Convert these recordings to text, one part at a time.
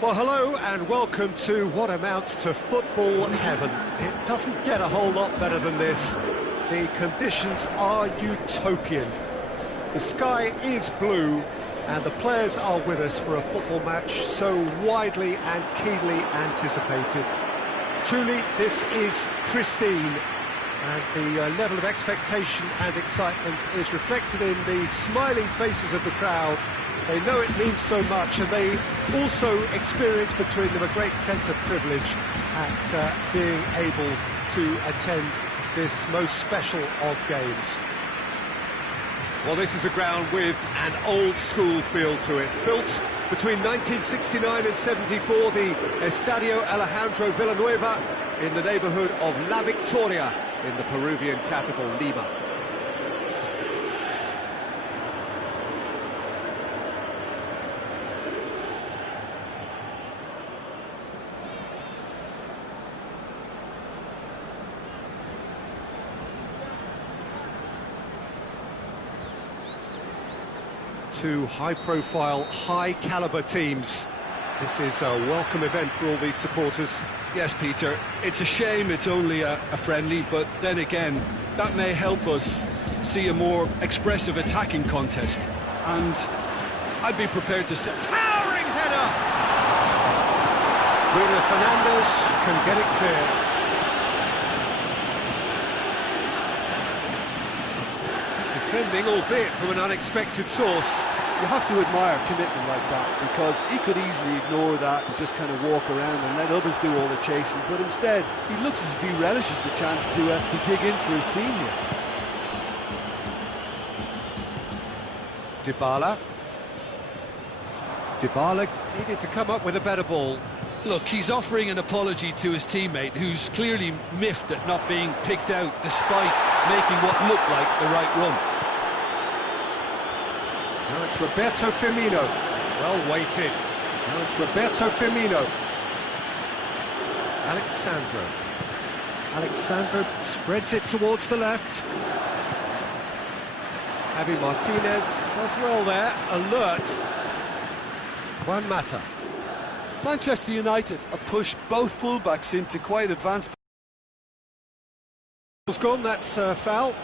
Well, hello and welcome to what amounts to football heaven. It doesn't get a whole lot better than this. The conditions are utopian. The sky is blue and the players are with us for a football match so widely and keenly anticipated. Truly, this is pristine, and the level of expectation and excitement is reflected in the smiling faces of the crowd. They know it means so much, and they also experience between them a great sense of privilege at being able to attend this most special of games. Well, this is a ground with an old-school feel to it. Built between 1969 and 74, the Estadio Alejandro Villanueva in the neighbourhood of La Victoria in the Peruvian capital, Lima. Two high-profile, high-caliber teams. This is a welcome event for all these supporters. Yes, Peter, it's a shame it's only a friendly, but then again, that may help us see a more expressive attacking contest. And I'd be prepared to say... Towering header! Bruno Fernandes can get it clear. Defending, albeit from an unexpected source. You have to admire commitment like that, because he could easily ignore that and just kind of walk around and let others do all the chasing, but instead he looks as if he relishes the chance to dig in for his team here. Dybala needed to come up with a better ball. Look, he's offering an apology to his teammate, who's clearly miffed at not being picked out despite making what looked like the right run. Now it's Roberto Firmino. Well weighted. Now it's Roberto Firmino. Alexandro spreads it towards the left. Javi Martinez does well there. Alert. Juan Mata. Manchester United have pushed both fullbacks into quite advanced... It's gone, that's foul.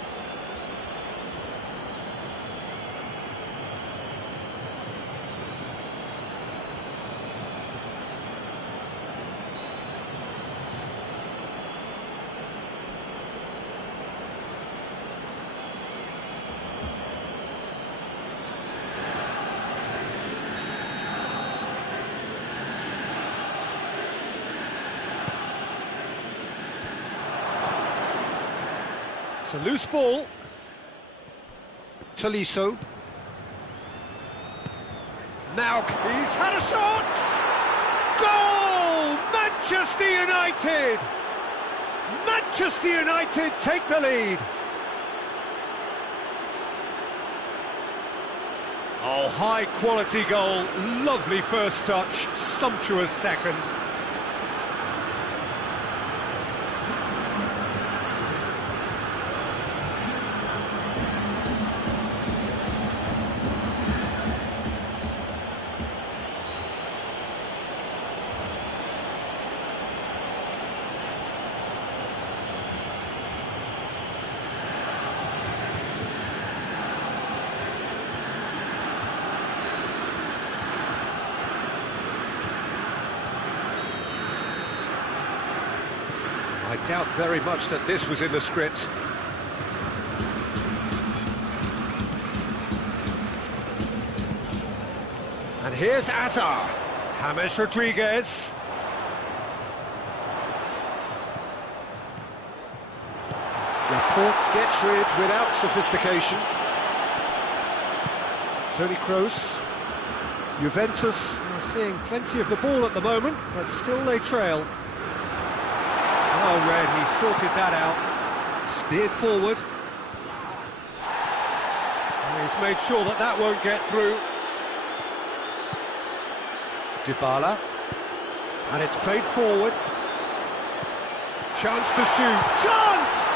It's a loose ball. Tolisso. Now he's had a shot! Goal! Manchester United! Manchester United take the lead. Oh, high quality goal. Lovely first touch, sumptuous second. I doubt very much that this was in the script. And here's Azar. James Rodriguez. Laporte gets rid without sophistication. Toni Kroos. Juventus are seeing plenty of the ball at the moment, but still they trail. Oh, Red, he sorted that out. Steered forward. And he's made sure that that won't get through. Dybala. And it's played forward. Chance to shoot. Chance!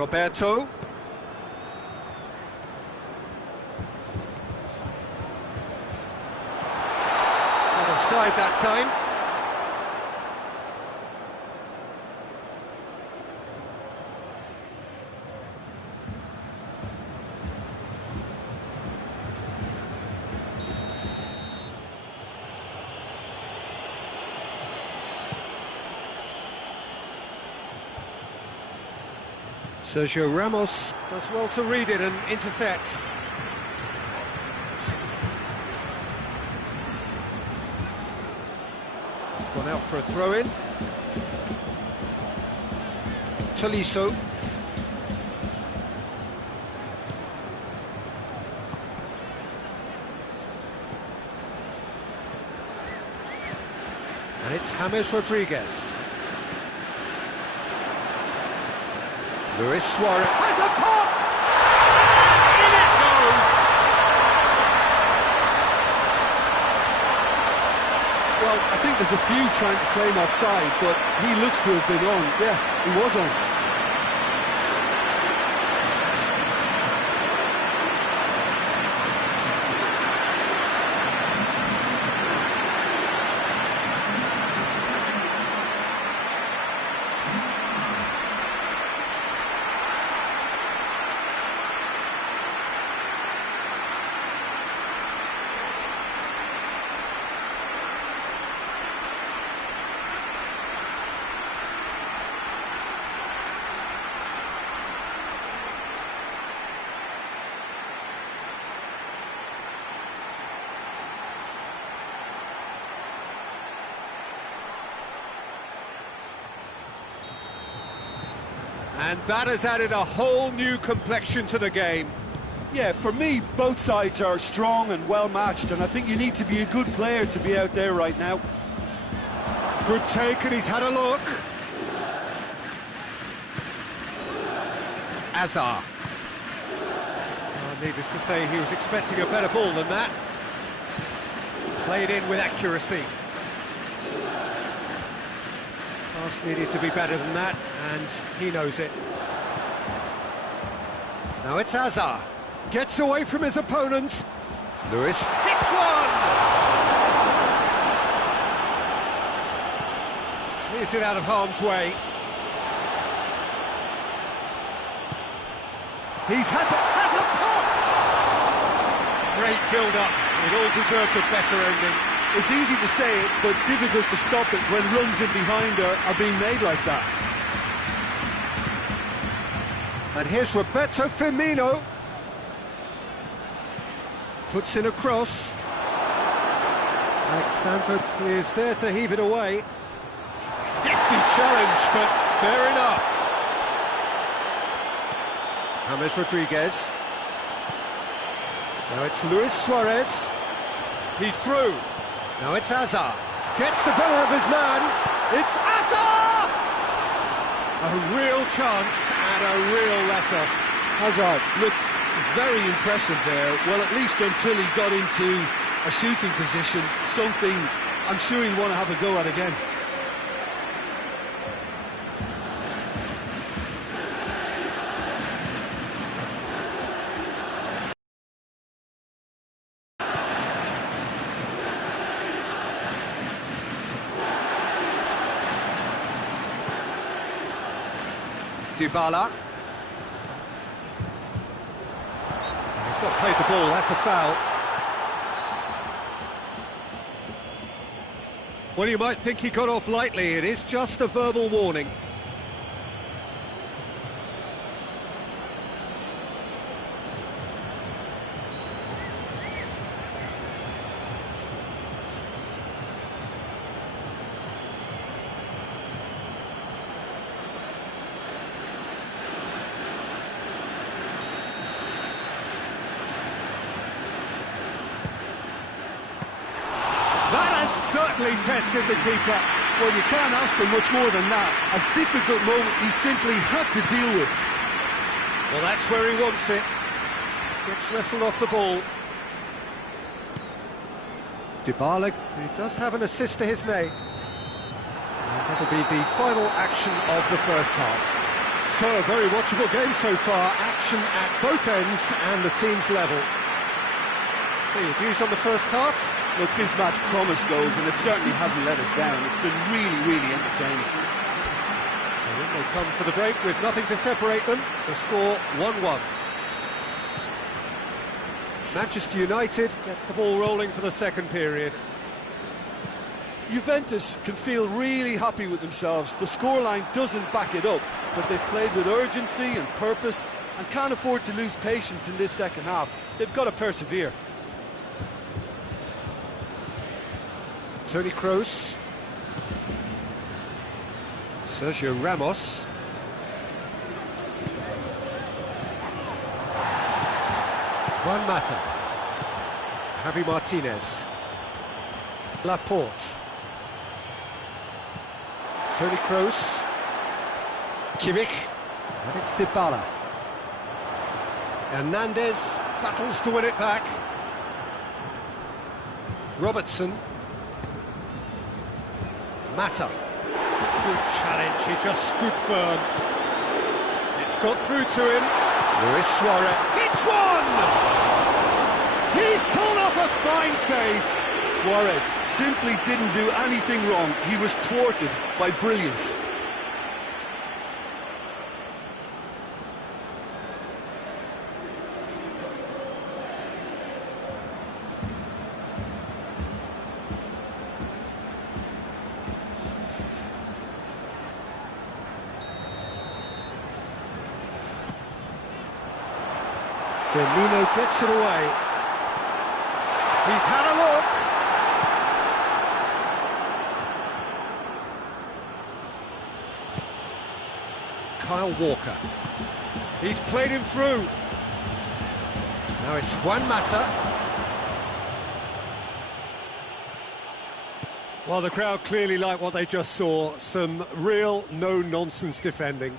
Roberto. Not offside that time. Sergio Ramos does well to read it and intercepts. He's gone out for a throw-in. Tolisso. And it's James Rodriguez. Luis Suarez has a pop! In it goes! Well, I think there's a few trying to claim offside, but he looks to have been on. Yeah, he was on. And that has added a whole new complexion to the game. Yeah, for me, both sides are strong and well-matched, and I think you need to be a good player to be out there right now. Good take, and he's had a look. Azar. Needless to say, he was expecting a better ball than that. Played in with accuracy. Pass needed to be better than that, and he knows it. Now it's Azar. Gets away from his opponents. Lewis hits one! Clears it out of harm's way. Has a pop! Great build-up. It all deserved a better ending. It's easy to say it, but difficult to stop it when runs in behind are being made like that. And here's Roberto Firmino. Puts in a cross. Alexandro is there to heave it away. Hefty challenge, but fair enough. James Rodriguez. Now it's Luis Suarez. He's through. Now it's Azar. Gets the better of his man. It's Azar! A real chance and a real let-off. Hazard looked very impressive there, well, at least until he got into a shooting position, something I'm sure he'll want to have a go at again. Dybala. He's not played the ball, that's a foul. Well, you might think he got off lightly, it is just a verbal warning. Certainly tested the keeper. Well, you can't ask for much more than that. A difficult moment he simply had to deal with. Well, that's where he wants it. Gets wrestled off the ball. Dybala, he does have an assist to his name. And that'll be the final action of the first half. So, a very watchable game so far. Action at both ends and the team's level. So, your views on the first half? Look, this match promised goals, and it certainly hasn't let us down. It's been really, really entertaining. And then they come for the break with nothing to separate them. The score 1-1. Manchester United get the ball rolling for the second period. Juventus can feel really happy with themselves. The scoreline doesn't back it up, but they've played with urgency and purpose and can't afford to lose patience in this second half. They've got to persevere. Toni Kroos. Sergio Ramos. Juan Mata. Javi Martinez. Laporte. Toni Kroos. Kimmich. And it's Dybala. Hernandez battles to win it back. Robertson. Mata. Good challenge, he just stood firm. It's got through to him. Luis Suarez hits one! He's pulled off a fine save. Suarez simply didn't do anything wrong. He was thwarted by brilliance. Firmino gets it away. He's had a look. Kyle Walker. He's played him through. Now it's Juan Mata. Well, the crowd clearly like what they just saw. Some real no-nonsense defending.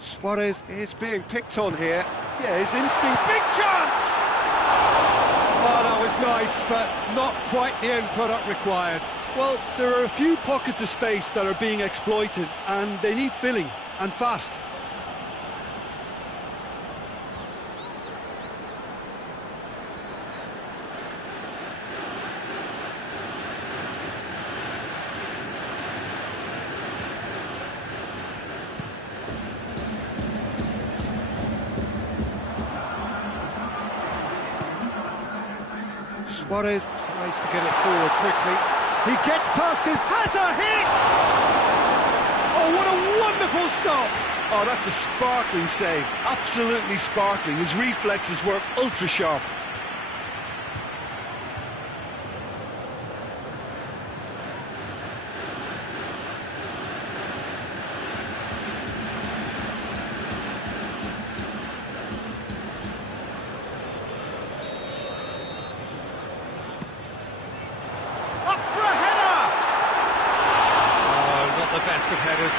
Suarez is being picked on here. Yeah, his instinct. Big chance! Oh, that was nice, but not quite the end product required. Well, there are a few pockets of space that are being exploited, and they need filling, and fast. Suarez tries to get it forward quickly. He gets past his... has a hit! Oh, what a wonderful stop! Oh, that's a sparkling save. Absolutely sparkling. His reflexes were ultra-sharp. The best of headers.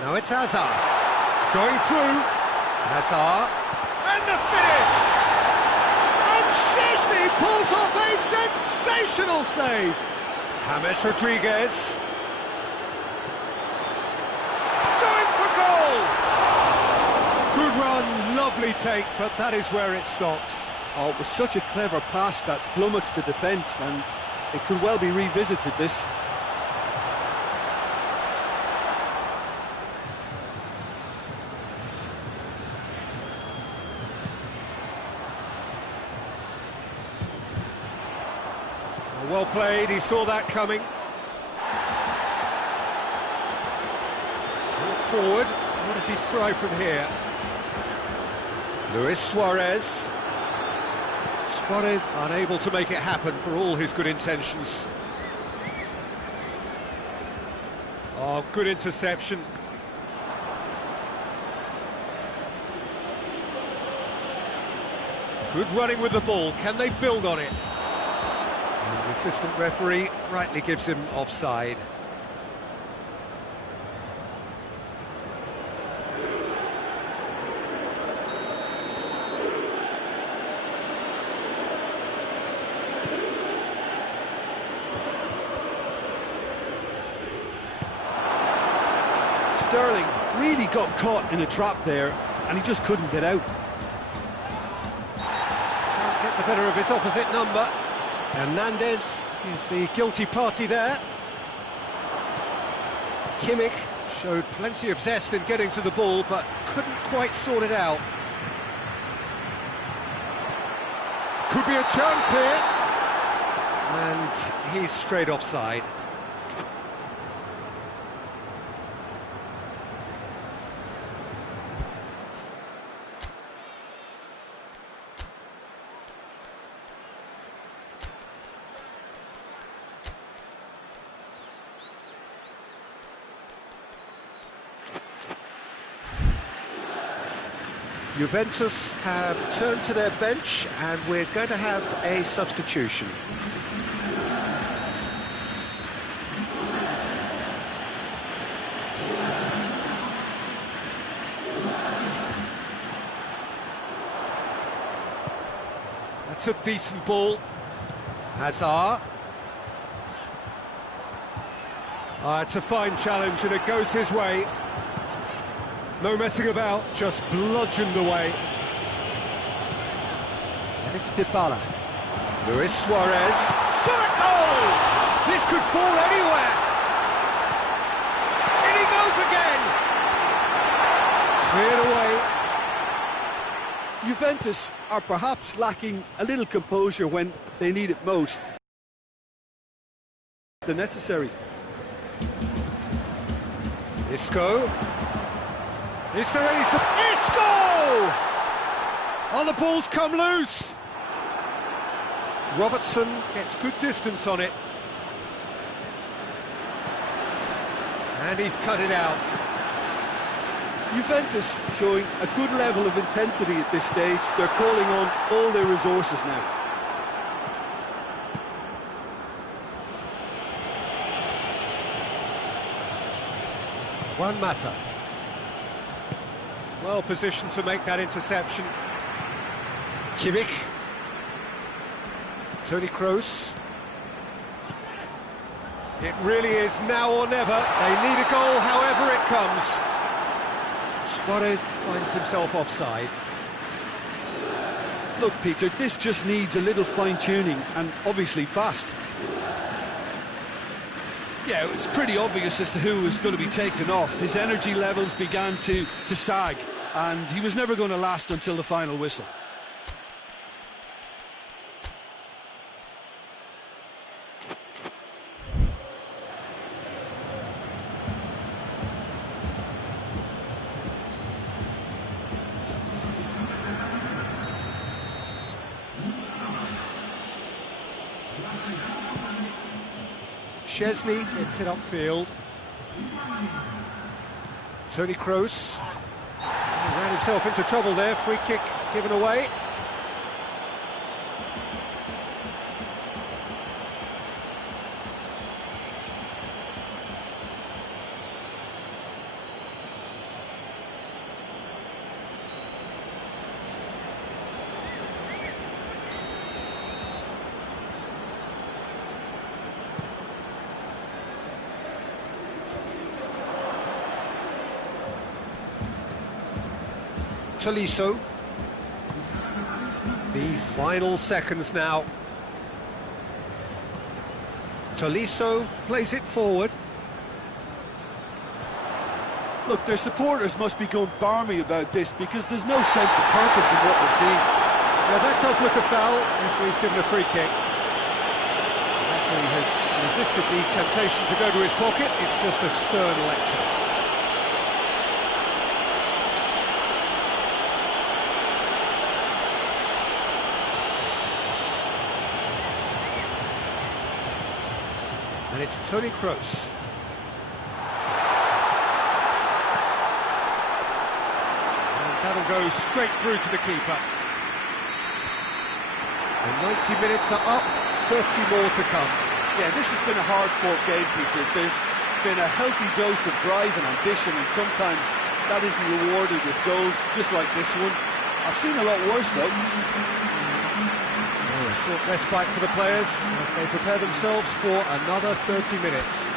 Now it's Hazard. Going through. Hazard. And the finish! Szczęsny pulls off a sensational save. James Rodriguez. Going for goal. Good run, lovely take, but that is where it stopped. Oh, it was such a clever pass that flummoxed the defence, and it could well be revisited, this. Well played, he saw that coming. Forward, what does he try from here? Luis Suarez. Suarez unable to make it happen for all his good intentions. Oh, good interception. Good running with the ball, can they build on it? And the assistant referee rightly gives him offside. Sterling really got caught in a trap there, and he just couldn't get out. Can't get the better of his opposite number. Hernandez is the guilty party there. Kimmich showed plenty of zest in getting to the ball, but couldn't quite sort it out. Could be a chance here. And he's straight offside. Juventus have turned to their bench and we're going to have a substitution. That's a decent ball. Hazard. It's a fine challenge and it goes his way. No messing about, just bludgeoned away. And it's Dybala. Luis Suarez. Shot a goal! This could fall anywhere. In he goes again. Cleared away. Juventus are perhaps lacking a little composure when they need it most. The necessary. Isco. Is there any... Isco! Oh, the ball's come loose. Robertson gets good distance on it. And he's cut it out. Juventus showing a good level of intensity at this stage. They're calling on all their resources now. Juan Mata. Well positioned to make that interception. Kimmich. Toni Kroos. It really is now or never. They need a goal however it comes. Suarez finds himself offside. Look, Peter, this just needs a little fine-tuning and obviously fast. Yeah, it was pretty obvious as to who was going to be taken off. His energy levels began to sag, and he was never going to last until the final whistle. Szczesny gets it upfield. Toni Kroos. He ran himself into trouble there, free kick given away. Tolisso. The final seconds now. Tolisso plays it forward. Look, their supporters must be going barmy about this because there's no sense of purpose in what we're seeing. Yeah, that does look a foul. Referee's given a free kick. The referee has resisted the temptation to go to his pocket. It's just a stern lecture. And it's Toni Kroos. And that'll go straight through to the keeper. The 90 minutes are up, 30 more to come. Yeah, this has been a hard-fought game, Peter. There's been a healthy dose of drive and ambition, and sometimes that isn't rewarded with goals, just like this one. I've seen a lot worse, though. Oh, a short respite for the players as they prepare themselves for another 30 minutes.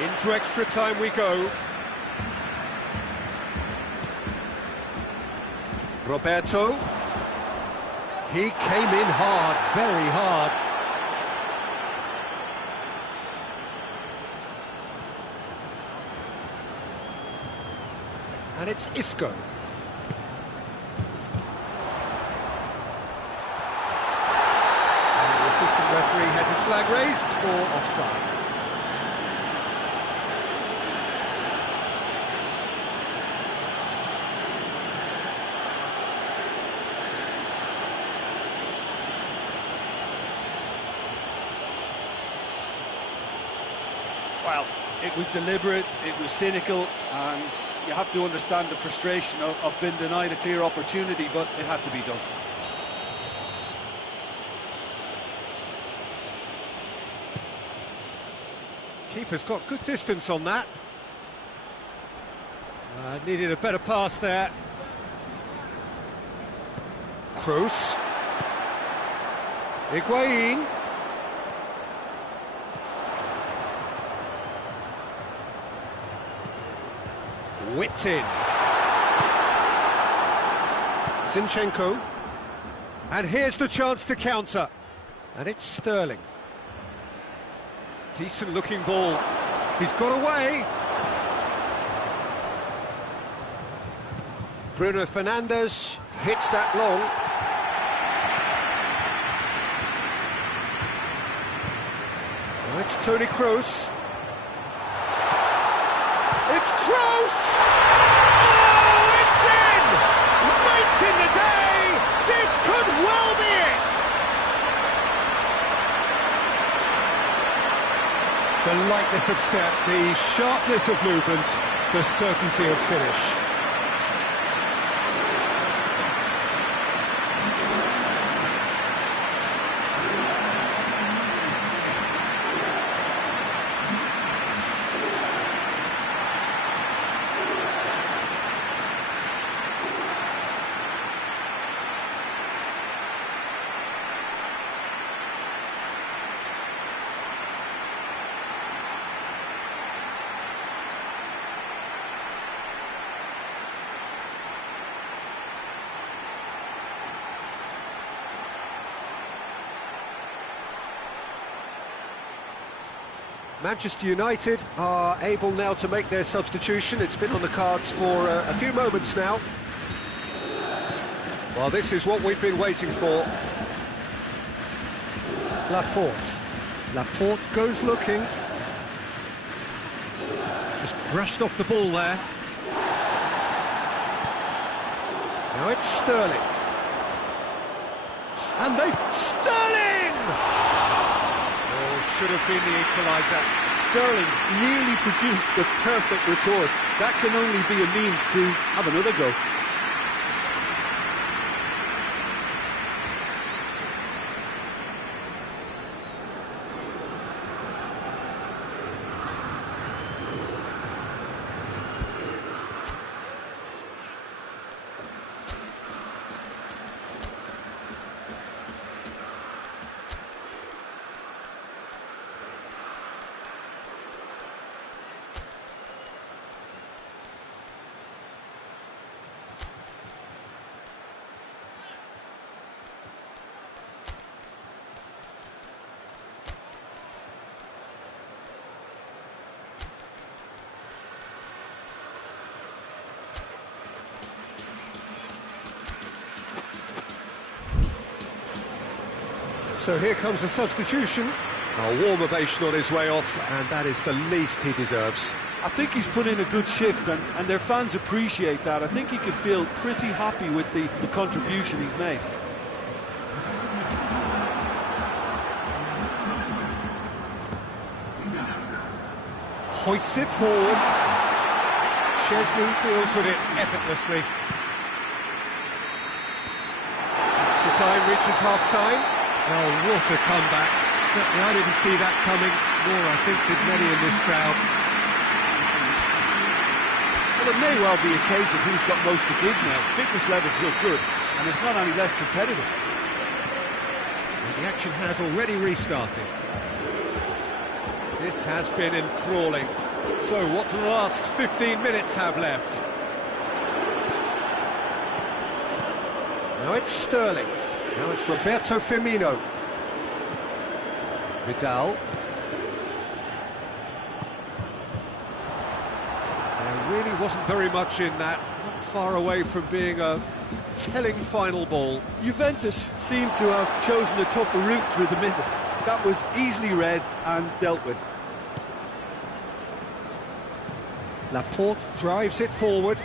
Into extra time we go. Roberto. He came in hard, very hard. And it's Isco. And the assistant referee has his flag raised for offside. Well, it was deliberate, it was cynical, and you have to understand the frustration of being denied a clear opportunity, but it had to be done. Keeper's got good distance on that. Needed a better pass there. Kroos. Higuain. Whipped in. Zinchenko. And here's the chance to counter. And it's Sterling. Decent looking ball. He's got away. Bruno Fernandes hits that long. Now it's Toni Kroos. It's Kroos! Oh, it's in! Late in the day! This could well be it! The lightness of step, the sharpness of movement, the certainty of finish. Manchester United are able now to make their substitution. It's been on the cards for a few moments now. Well, this is what we've been waiting for. Laporte. Laporte goes looking. Just brushed off the ball there. Now it's Sterling. And Sterling! Should have been the equaliser. Sterling nearly produced the perfect retort. That can only be a means to have another go. So here comes the substitution. A warm ovation on his way off, and that is the least he deserves. I think he's put in a good shift, and their fans appreciate that. I think he can feel pretty happy with the contribution he's made. Hoists it forward. Chesney deals with it effortlessly. Extra time reaches half-time. Oh, what a comeback. Certainly I didn't see that coming, nor I think did many in this crowd. Well, it may well be a case of who's got most to give now. Fitness levels look good, and it's not any less competitive. And the action has already restarted. This has been enthralling. So, what do the last 15 minutes have left? Now it's Sterling. Now it's Roberto Firmino. Vidal. There really wasn't very much in that. Not far away from being a telling final ball. Juventus seemed to have chosen a tougher route through the middle. That was easily read and dealt with. Laporte drives it forward.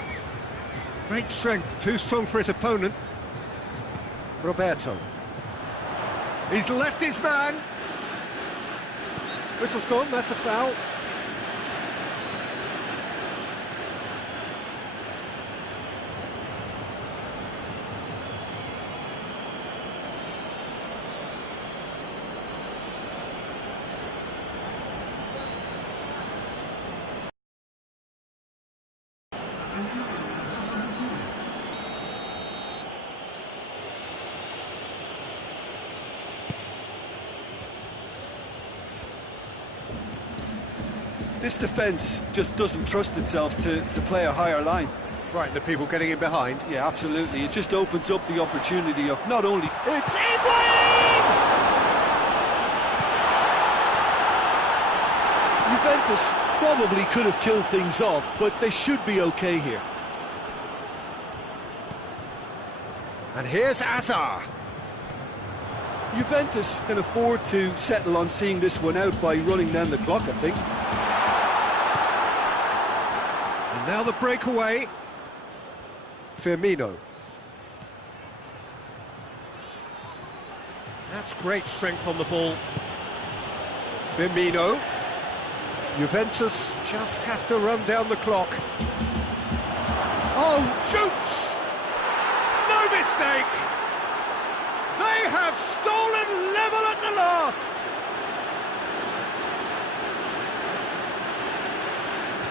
Great strength, too strong for his opponent. Roberto. He's left his man. Whistle's gone, that's a foul. This defence just doesn't trust itself to play a higher line. Frighten the people getting in behind. Yeah, absolutely. It just opens up the opportunity of not only... It's Higuain! Juventus probably could have killed things off, but they should be okay here. And here's Azar. Juventus can afford to settle on seeing this one out by running down the clock, I think. And now the breakaway. Firmino. That's great strength on the ball. Firmino. Juventus just have to run down the clock. Oh, shoots! No mistake! They have stolen level at the last!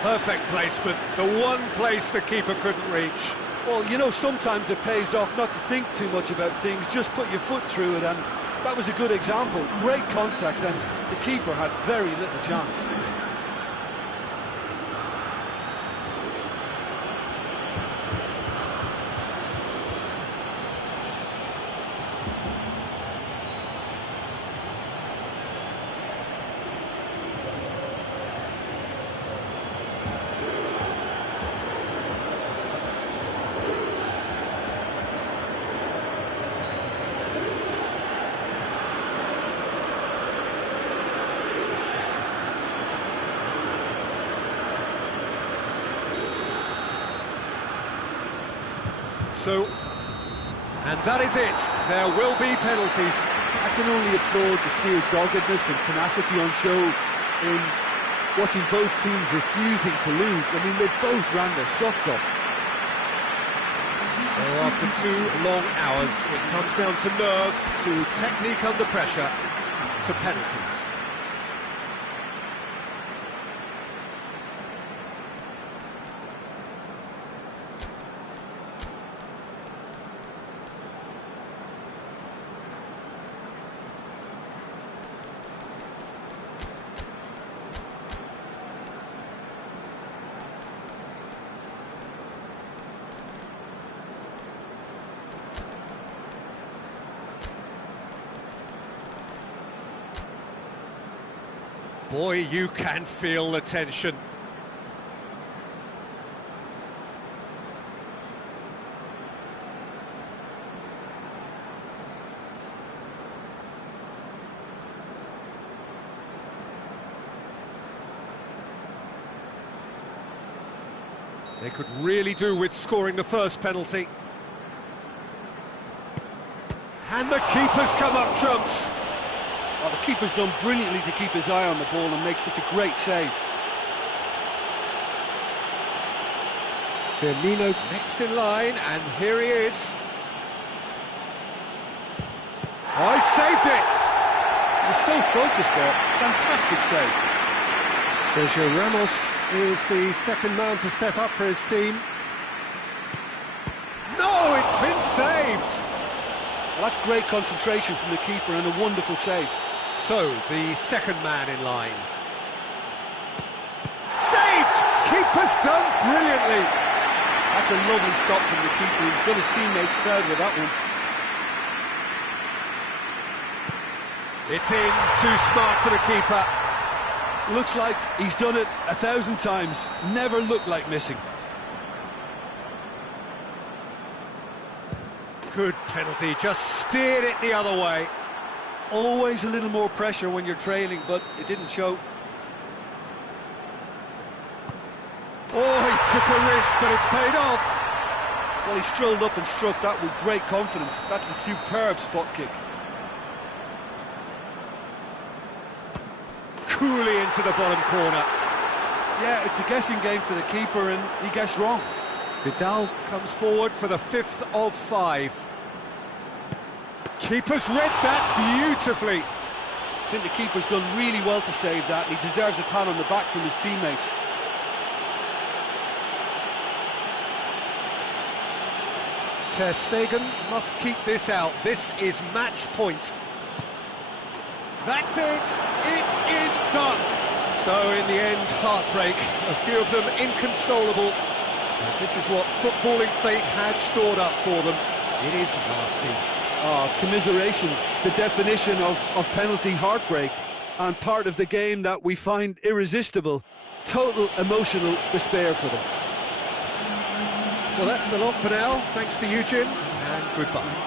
Perfect placement, the one place the keeper couldn't reach. Well, you know, sometimes it pays off not to think too much about things, just put your foot through it, and that was a good example. Great contact, and the keeper had very little chance. So, and that is it. There will be penalties. I can only applaud the sheer doggedness and tenacity on show in watching both teams refusing to lose. I mean, they both ran their socks off. So after 2 long hours, it comes down to nerve, to technique under pressure, to penalties. Boy, you can feel the tension. They could really do with scoring the first penalty. And the keeper's come up trumps. Oh, the keeper's done brilliantly to keep his eye on the ball and make such a great save. Firmino next in line, and here he is. Oh, he saved it! He was so focused there. Fantastic save. Sergio Ramos is the second man to step up for his team. No, it's been saved! Well, that's great concentration from the keeper and a wonderful save. So, the second man in line. Saved! Keeper's done brilliantly! That's a lovely stop from the keeper. He's done his teammates proud with that one. It's in, too smart for the keeper. Looks like he's done it 1,000 times. Never looked like missing. Good penalty, just steered it the other way. Always a little more pressure when you're trailing, but it didn't show. Oh, he took a risk, but it's paid off. Well, he strolled up and struck that with great confidence. That's a superb spot kick. Coolly into the bottom corner. Yeah, it's a guessing game for the keeper, and he guessed wrong. Vidal comes forward for the 5th of 5. Keeper's read that beautifully. I think the keeper's done really well to save that. He deserves a pat on the back from his teammates. Ter Stegen must keep this out. This is match point. That's it. It is done. So in the end, heartbreak. A few of them inconsolable. And this is what footballing fate had stored up for them. It is nasty. Oh, commiserations. The definition of penalty heartbreak, and part of the game that we find irresistible. Total emotional despair for them. Well, that's the lot for now. Thanks to you, Jim, and goodbye.